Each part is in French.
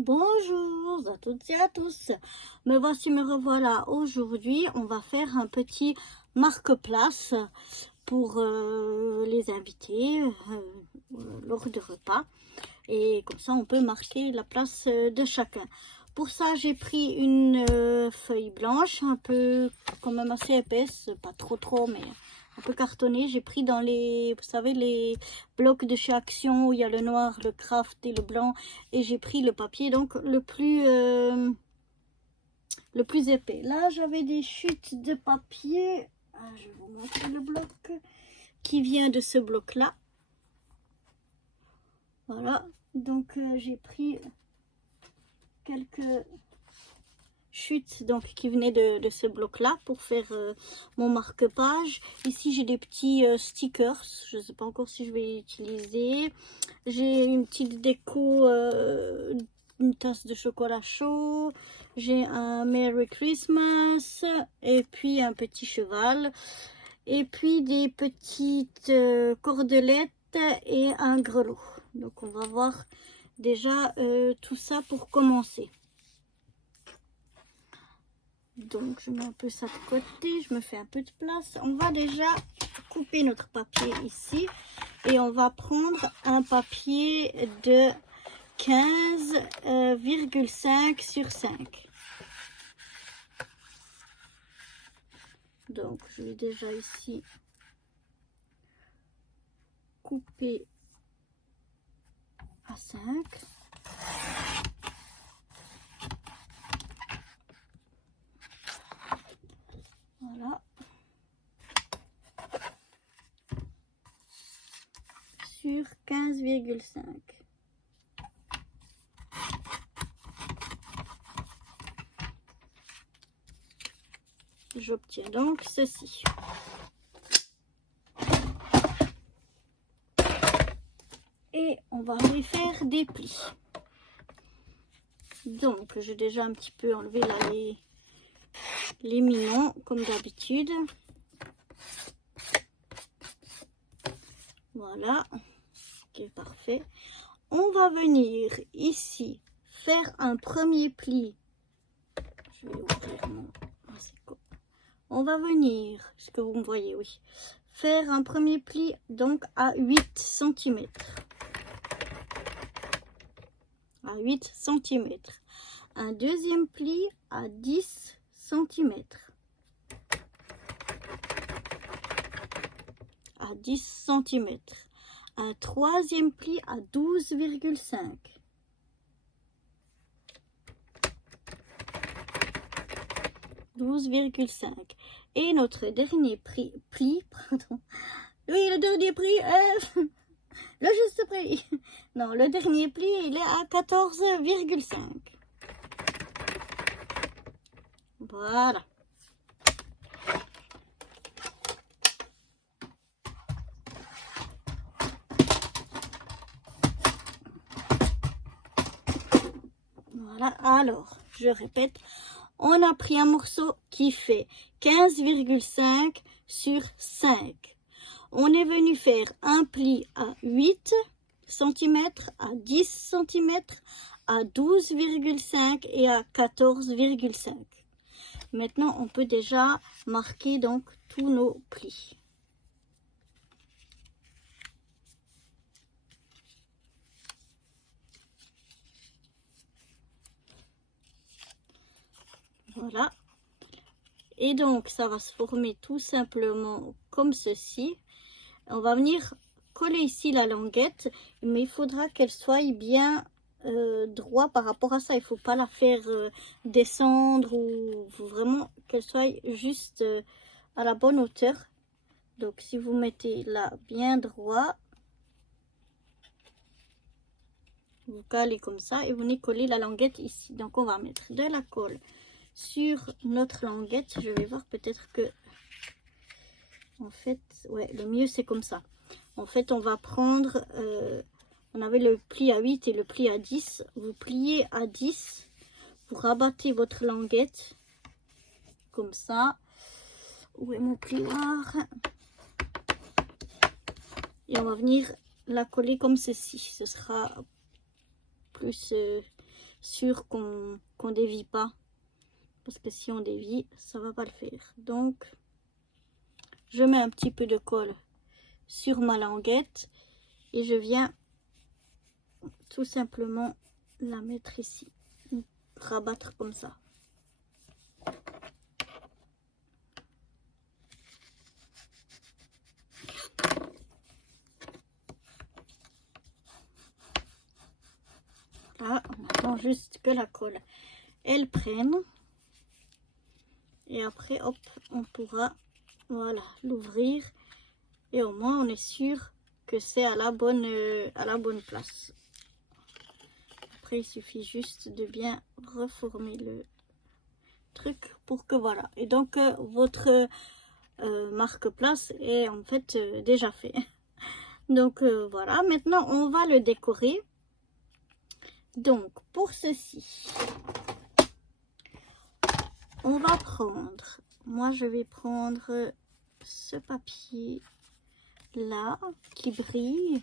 Bonjour à toutes et à tous, me voici, me revoilà. Aujourd'hui, on va faire un petit marque-place pour les invités lors du repas. Et comme ça, on peut marquer la place de chacun. Pour ça, j'ai pris une feuille blanche, un peu quand même assez épaisse, pas trop, mais un peu cartonnée. J'ai pris dans les, vous savez, les blocs de chez Action où il y a le noir, le craft et le blanc. Et j'ai pris le papier, donc le plus épais. Là, j'avais des chutes de papier. Je vais vous montrer le bloc qui vient de ce bloc-là. Voilà, donc j'ai pris quelques chutes donc qui venaient de ce bloc là pour faire mon marque-page. Ici j'ai des petits stickers, je ne sais pas encore si je vais utiliser. J'ai une petite déco, une tasse de chocolat chaud, j'ai un Merry Christmas et puis un petit cheval et puis des petites cordelettes et un grelot. Donc on va voir déjà tout ça pour commencer. Donc je mets un peu ça de côté, je me fais un peu de place. On va déjà couper notre papier ici et on va prendre un papier de 15,5 sur 5. Donc je vais déjà ici couper à 5. Voilà. Sur 15,5. J'obtiens donc ceci. Et on va aller faire des plis. Donc j'ai déjà un petit peu enlevé là les mignons comme d'habitude. Voilà, ok, parfait. On va venir ici faire un premier pli. Je vais ouvrir mon... On va venir, est-ce que vous me voyez? Oui. Faire un premier pli donc à 8 cm. À 8 cm. Un deuxième pli à 10 cm. À 10 cm. Un troisième pli à 12,5. Et notre dernier pli, pardon. Oui, le dernier pli, le juste prix. Non, le dernier pli, il est à 14,5. Voilà. Voilà, alors, je répète, on a pris un morceau qui fait 15,5 sur 5. On est venu faire un pli à 8 cm, à 10 cm, à 12,5 et à 14,5. Maintenant, on peut déjà marquer donc tous nos plis. Voilà. Et donc, ça va se former tout simplement comme ceci. On va venir coller ici la languette, mais il faudra qu'elle soit bien droit par rapport à ça. Il ne faut pas la faire descendre ou vraiment qu'elle soit juste à la bonne hauteur. Donc, si vous mettez là bien droit, vous calez comme ça et vous venez coller la languette ici. Donc, on va mettre de la colle sur notre languette. Je vais voir peut-être que en fait, ouais, le mieux c'est comme ça. En fait, on va prendre, on avait le pli à 8 et le pli à 10. Vous pliez à 10, vous rabattez votre languette comme ça. Où est mon plioir? Et on va venir la coller comme ceci. Ce sera plus sûr qu'on dévie pas. Parce que si on dévie, ça va pas le faire. Donc, je mets un petit peu de colle sur ma languette et je viens tout simplement la mettre ici. Rabattre comme ça. Là, on attend juste que la colle elle prenne. Et après, hop, on pourra, voilà, l'ouvrir. Et au moins, on est sûr que c'est à la bonne place. Après, il suffit juste de bien reformer le truc pour que voilà. Et donc, votre marque-place est en fait déjà fait. Donc, voilà. Maintenant, on va le décorer. Donc, pour ceci, on va prendre, moi je vais prendre ce papier là qui brille.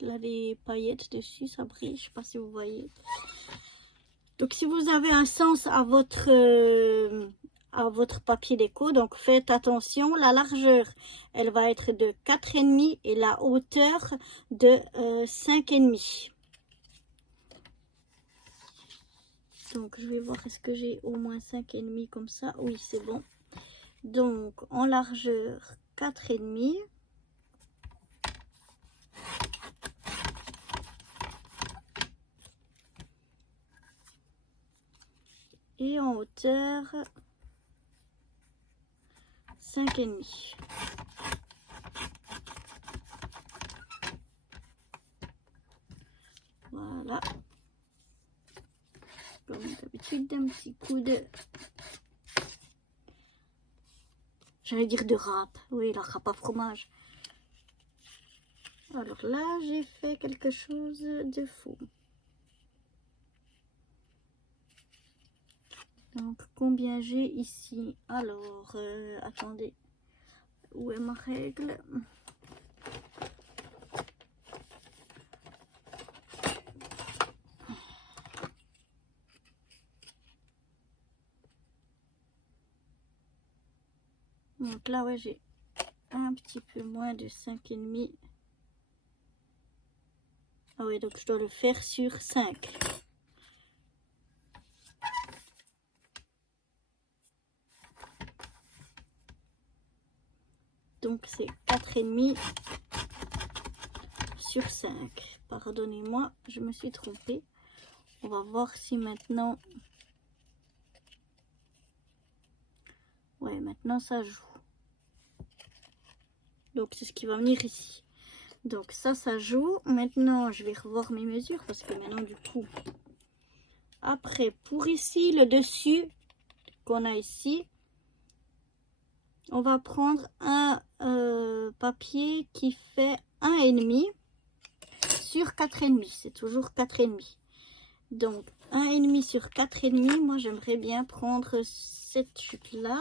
Il a des paillettes dessus, ça brille, je sais pas si vous voyez. Donc si vous avez un sens à votre papier déco, donc faites attention, la largeur elle va être de 4,5 et la hauteur de 5,5. Donc je vais voir, est-ce que j'ai au moins 5,5 comme ça? Oui, c'est bon. Donc en largeur 4,5. Et en hauteur 5,5. Voilà. Comme d'habitude, un petit coup de... J'allais dire de râpe. Oui, la râpe à fromage. Alors là, j'ai fait quelque chose de fou. Donc, combien j'ai ici? Alors, attendez. Où est ma règle? Donc là, ouais, j'ai un petit peu moins de 5,5. Ah oui, donc je dois le faire sur 5. Donc c'est 4,5 sur 5. Pardonnez-moi, je me suis trompée. On va voir si maintenant... Ouais, maintenant ça joue. Donc c'est ce qui va venir ici. Donc ça joue. Maintenant, je vais revoir mes mesures parce que maintenant du coup... Après, pour ici, le dessus qu'on a ici, on va prendre un papier qui fait 1,5 sur 4,5. C'est toujours 4,5. Donc 1,5 sur 4,5. Moi, j'aimerais bien prendre cette chute-là.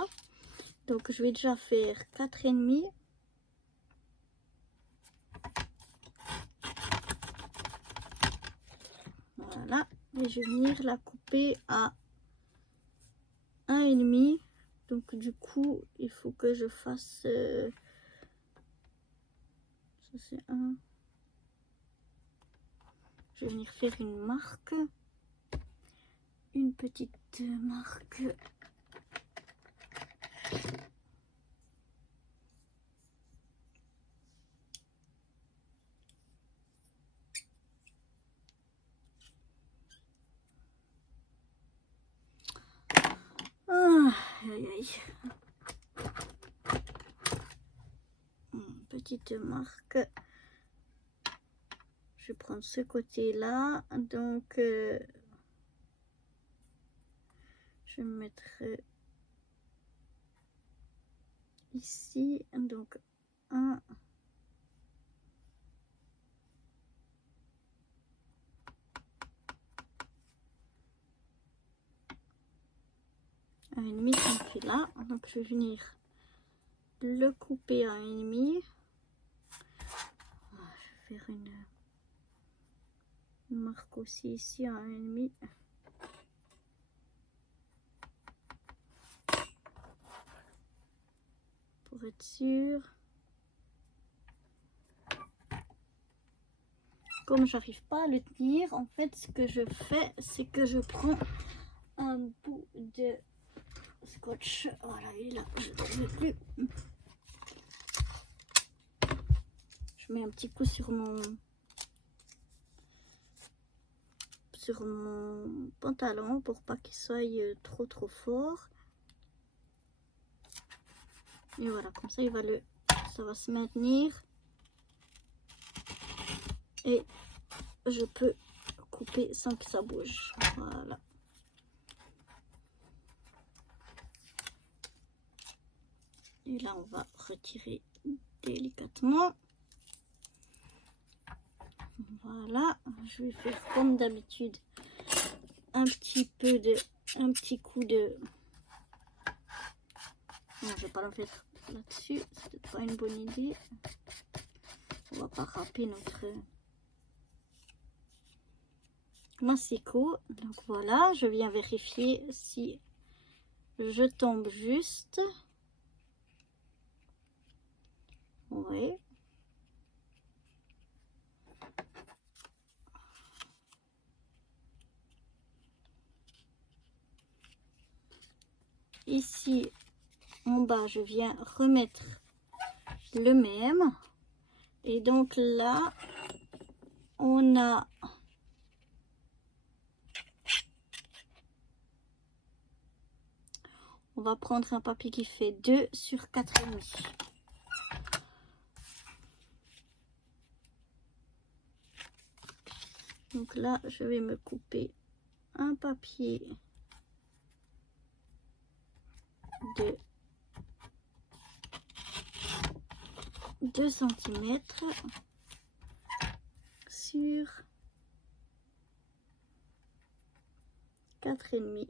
Donc, je vais déjà faire 4,5. Voilà. Et je vais venir la couper à 1,5. Donc, du coup, il faut que je fasse... ça, c'est un... Je vais venir faire une marque. Une petite marque. Aïe, aïe. Petite marque. Je vais prendre ce côté-là. Donc, je vais mettre ici. Donc, un. Un et demi qui est là. Donc, je vais venir le couper à 1,5. Je vais faire une marque aussi ici à 1,5. pour être sûr. Comme j'arrive pas à le tenir, en fait, ce que je fais, c'est que je prends un bout de scotch. Voilà, il est là, je ne trouve plus. Je mets un petit coup sur mon pantalon pour pas qu'il soit trop fort. Et voilà, comme ça, ça va se maintenir. Et je peux couper sans que ça bouge. Voilà. Et là, on va retirer délicatement. Voilà. Je vais faire comme d'habitude un petit coup de... Non, je vais pas le faire là-dessus. C'est peut-être pas une bonne idée. On va pas râper notre massicot. Donc voilà, je viens vérifier si je tombe juste. Oui. Ici en bas, je viens remettre le même. Et donc là, on va prendre un papier qui fait 2 sur 4,5. Donc là, je vais me couper un papier de 2 cm sur 4,5.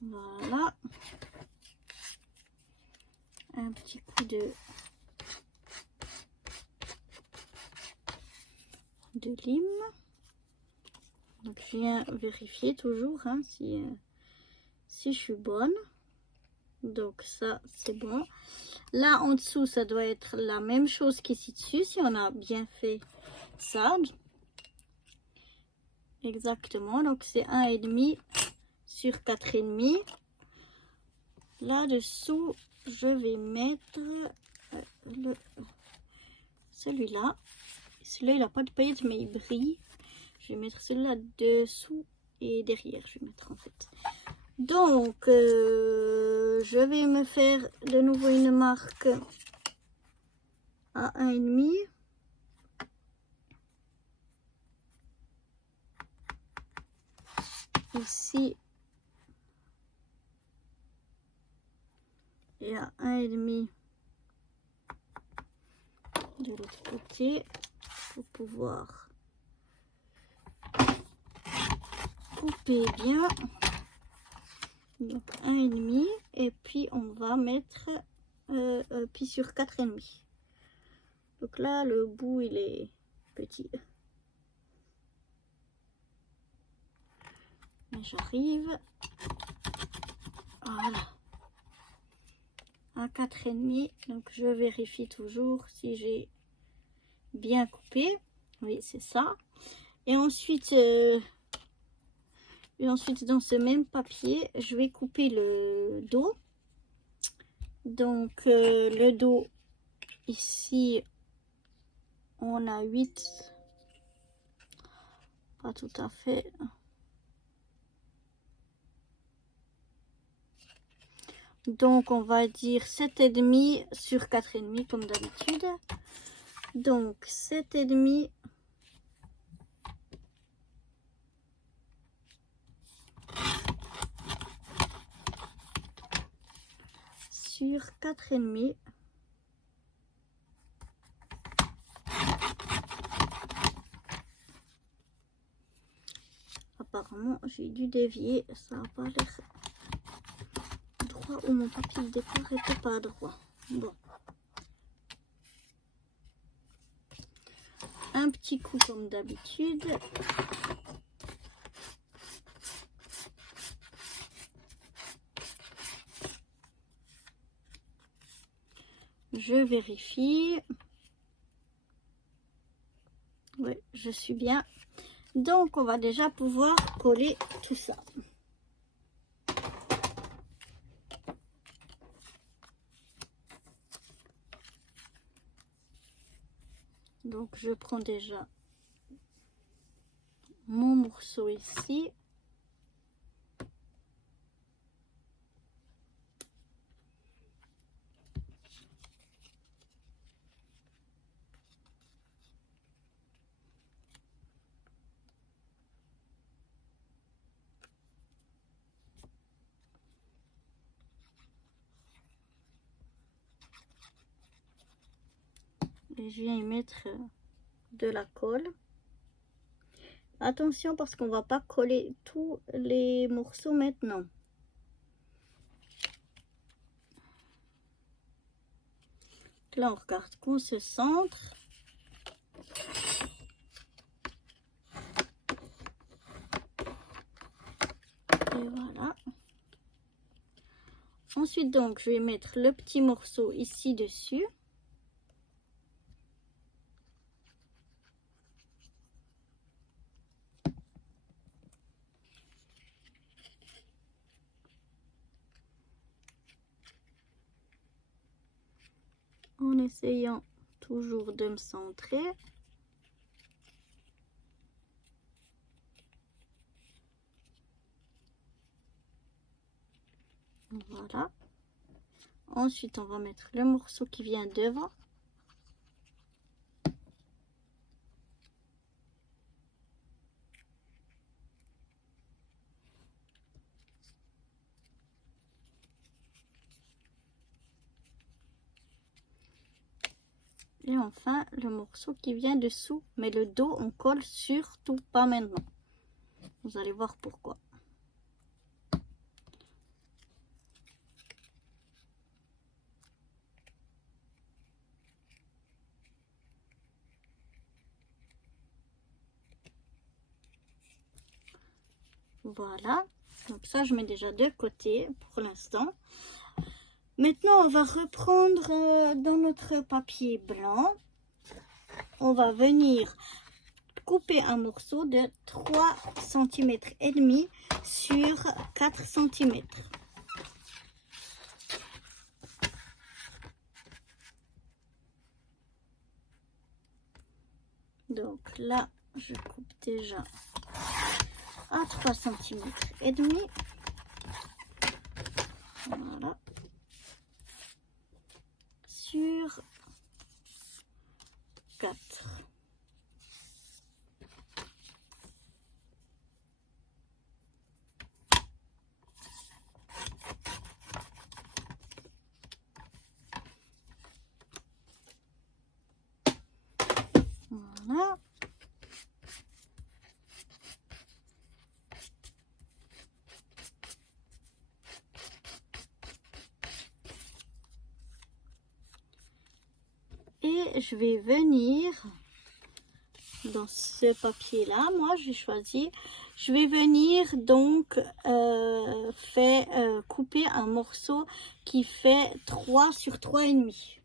Voilà. Un petit coup de lime. Donc je viens vérifier toujours hein, si je suis bonne. Donc ça c'est bon. Là en dessous ça doit être la même chose qu'ici dessus si on a bien fait ça. Exactement. Donc c'est 1,5 sur 4,5. Là dessous je vais mettre celui-là. Celui-là il n'a pas de paillettes mais il brille. Je vais mettre celui-là dessous et derrière. Je vais mettre en fait. Donc, je vais me faire de nouveau une marque à 1,5. Ici. Et à 1,5 de l'autre côté pour pouvoir couper bien. Donc 1,5 et puis on va mettre puis sur 4,5. Donc là le bout il est petit. Mais j'arrive. Voilà. À 4,5. Donc je vérifie toujours si j'ai bien coupé. Oui c'est ça. Et ensuite dans ce même papier je vais couper le dos. Donc le dos ici on a 8, pas tout à fait. Donc on va dire 7,5 sur 4,5 comme d'habitude. Donc 7,5 sur 4,5. Apparemment j'ai dû dévier, ça n'a pas l'air droit ou mon papier de départ n'était pas droit. Bon. Un petit coup comme d'habitude. Je vérifie. Oui, je suis bien. Donc, on va déjà pouvoir coller tout ça. Donc, je prends déjà mon morceau ici. Et je viens y mettre de la colle. Attention parce qu'on va pas coller tous les morceaux maintenant. Là, on regarde qu'on se centre. Et voilà. Ensuite, donc, je vais mettre le petit morceau ici dessus. En essayant toujours de me centrer. Voilà. Ensuite, on va mettre le morceau qui vient devant. Et enfin, le morceau qui vient dessous. Mais le dos, on colle surtout pas maintenant. Vous allez voir pourquoi. Voilà. Donc ça, je mets déjà de côté pour l'instant. Maintenant, on va reprendre dans notre papier blanc. On va venir couper un morceau de 3 cm et demi sur 4 cm. Donc là, je coupe déjà à 3 cm et demi. Voilà. Sur 4. Voilà. Et je vais venir dans ce papier là, moi j'ai choisi, je vais venir donc couper un morceau qui fait 3 sur 3 et demi.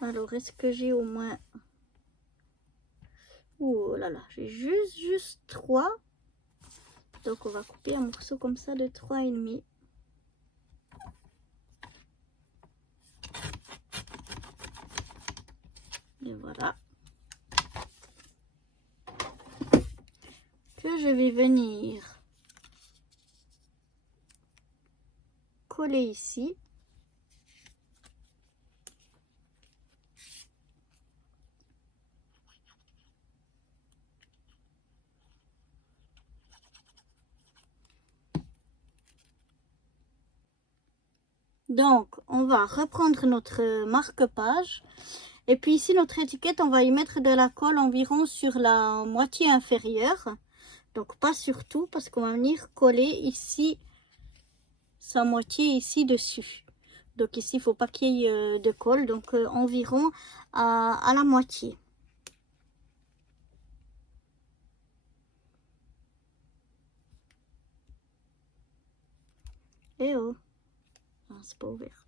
Alors est-ce que j'ai au moins, oh là là, j'ai juste 3. Donc on va couper un morceau comme ça de 3 et demi. Et voilà. Que je vais venir coller ici. Donc, on va reprendre notre marque-page. Et puis ici, notre étiquette, on va y mettre de la colle environ sur la moitié inférieure. Donc, pas sur tout, parce qu'on va venir coller ici, sa moitié ici dessus. Donc ici, il ne faut pas qu'il y ait de colle. Donc, environ à la moitié. Eh oh, ah, c'est pas ouvert.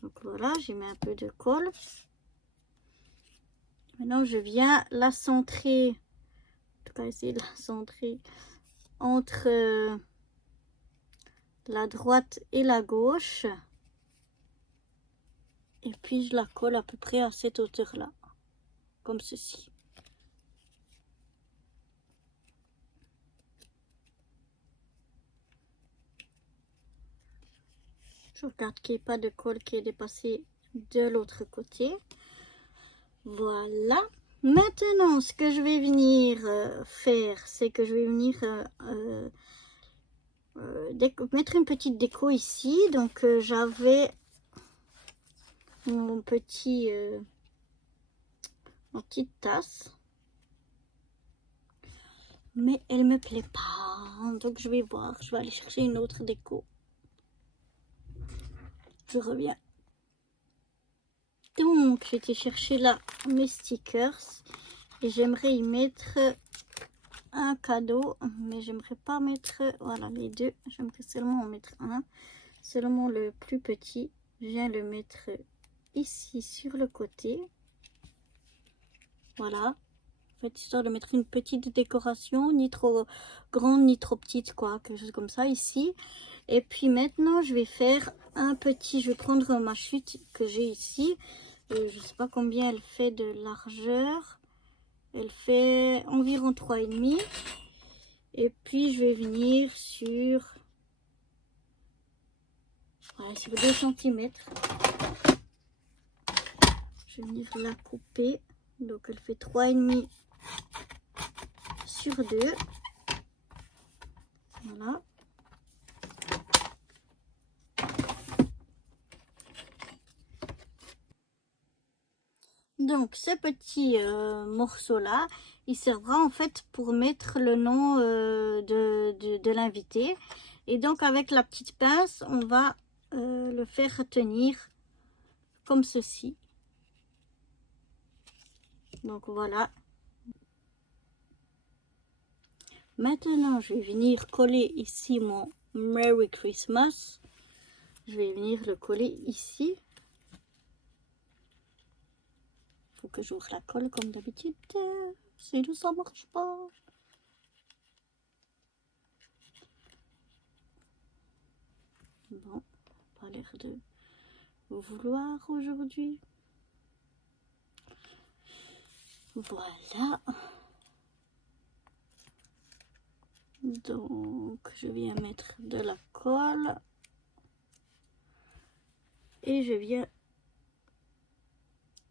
Donc voilà, j'ai mis un peu de colle. Maintenant, je viens la centrer, en tout cas essayer de la centrer entre la droite et la gauche. Et puis je la colle à peu près à cette hauteur-là, comme ceci. Je regarde qu'il n'y ait pas de colle qui est dépassée de l'autre côté. Voilà. Maintenant, ce que je vais venir faire, c'est que je vais venir mettre une petite déco ici. Donc, j'avais mon petit, ma petite tasse. Mais elle me plaît pas. Donc, je vais voir. Je vais aller chercher une autre déco. Je reviens. Donc, j'ai été chercher là mes stickers. Et j'aimerais y mettre un cadeau. Mais j'aimerais pas mettre, voilà, les deux. J'aimerais seulement en mettre un. Seulement le plus petit. Je viens le mettre ici sur le côté. Voilà. En fait, histoire de mettre une petite décoration. Ni trop grande, ni trop petite, quoi. Quelque chose comme ça ici. Et puis maintenant, je vais faire un petit... Je vais prendre ma chute que j'ai ici. Je sais pas combien elle fait de largeur. Elle fait environ 3,5. Et puis, je vais venir sur... Voilà, sur 2 cm. Je vais venir la couper. Donc, elle fait 3,5 sur 2. Voilà. Donc, ce petit morceau-là, il servira en fait pour mettre le nom de l'invité. Et donc, avec la petite pince, on va le faire tenir comme ceci. Donc, voilà. Maintenant, je vais venir coller ici mon Merry Christmas. Je vais venir le coller ici. Faut que j'ouvre la colle comme d'habitude. Sinon, ça marche pas. Bon, pas l'air de vouloir aujourd'hui. Voilà. Donc, je viens mettre de la colle. Et je viens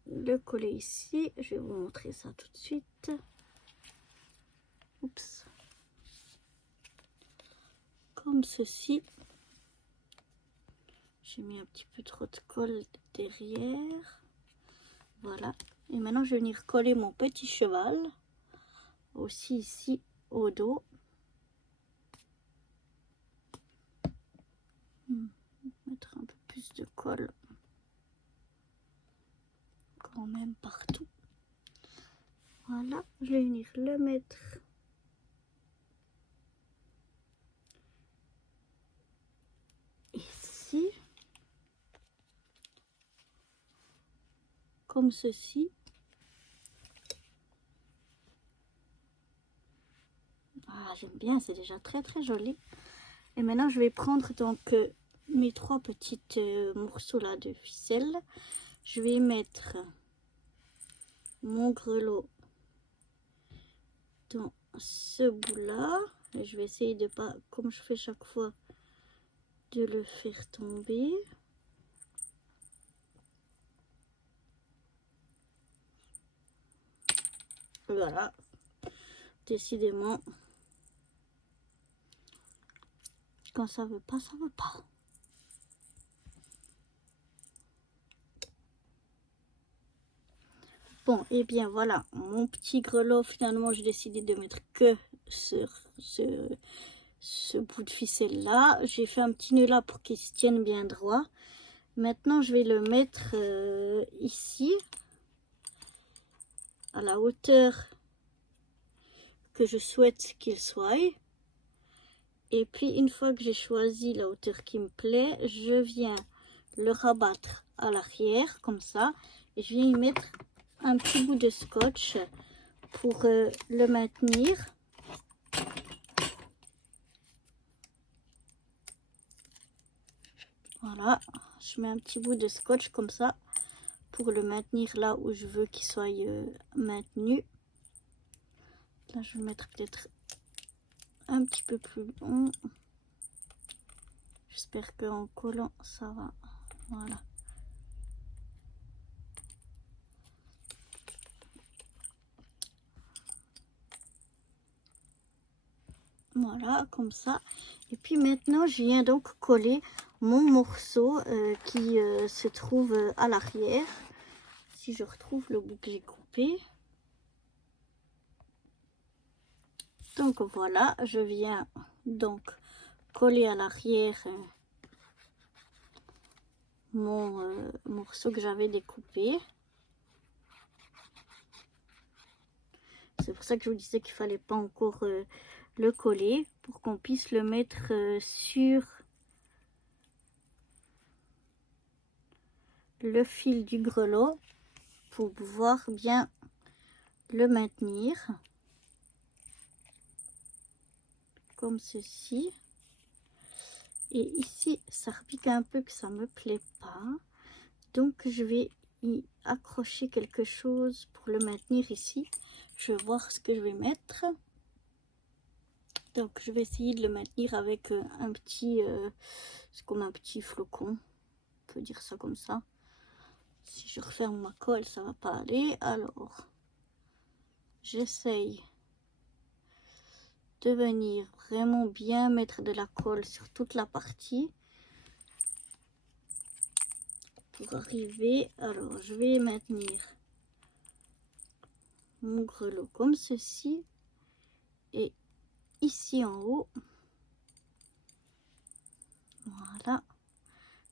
le coller ici. Je vais vous montrer ça tout de suite. Oups. Comme ceci. J'ai mis un petit peu trop de colle derrière. Voilà. Et maintenant, je vais venir coller mon petit cheval. Aussi ici au dos. Mettre un peu plus de colle. Quand même partout. Voilà. Je vais venir le mettre ici. Comme ceci. Ah, j'aime bien, c'est déjà très très joli. Et maintenant, je vais prendre donc mes 3 petites morceaux là de ficelle. Je vais mettre mon grelot dans ce bout là. Et je vais essayer de pas, comme je fais chaque fois, de le faire tomber. Voilà. Décidément, quand ça veut pas, ça veut pas. Bon, et bien voilà, mon petit grelot, finalement, j'ai décidé de mettre que sur ce bout de ficelle là. J'ai fait un petit nœud là pour qu'il se tienne bien droit. Maintenant, je vais le mettre ici, à la hauteur que je souhaite qu'il soit. Et puis une fois que j'ai choisi la hauteur qui me plaît, je viens le rabattre à l'arrière comme ça et je viens y mettre un petit bout de scotch pour le maintenir. Voilà, je mets un petit bout de scotch comme ça pour le maintenir là où je veux qu'il soit maintenu. Là, je vais mettre peut-être un petit peu plus long. J'espère qu'en collant, ça va. Voilà. Voilà, comme ça. Et puis maintenant, je viens donc coller mon morceau qui se trouve à l'arrière. Si je retrouve le bout que j'ai coupé. Donc voilà, je viens donc coller à l'arrière mon morceau que j'avais découpé. C'est pour ça que je vous disais qu'il fallait pas encore le coller pour qu'on puisse le mettre sur le fil du grelot pour pouvoir bien le maintenir comme ceci. Et ici ça repique un peu, que ça me plaît pas, donc je vais y accrocher quelque chose pour le maintenir ici. Je vais voir ce que je vais mettre. Donc je vais essayer de le maintenir avec un petit c'est comme un petit flocon, on peut dire ça comme ça. Si je referme ma colle, ça va pas aller. Alors j'essaye de venir vraiment bien mettre de la colle sur toute la partie pour arriver. Alors je vais maintenir mon grelot comme ceci et ici en haut, voilà,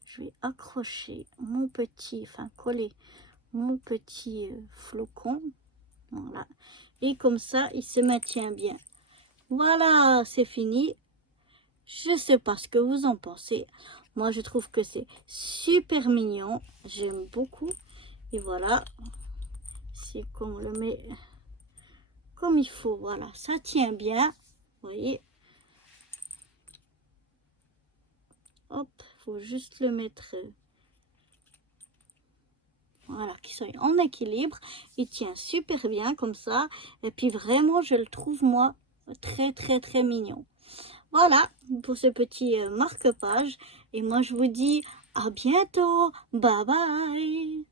je vais accrocher mon petit, enfin coller mon petit flocon, voilà, et comme ça il se maintient bien. Voilà, c'est fini. Je sais pas ce que vous en pensez. Moi je trouve que c'est super mignon, j'aime beaucoup. Et voilà, c'est qu'on le met comme il faut. Voilà, ça tient bien, vous voyez. Hop, faut juste le mettre, voilà, qu'il soit en équilibre. Il tient super bien comme ça. Et puis vraiment, je le trouve moi très mignon. Voilà pour ce petit marque-page. Et moi, je vous dis à bientôt. Bye bye.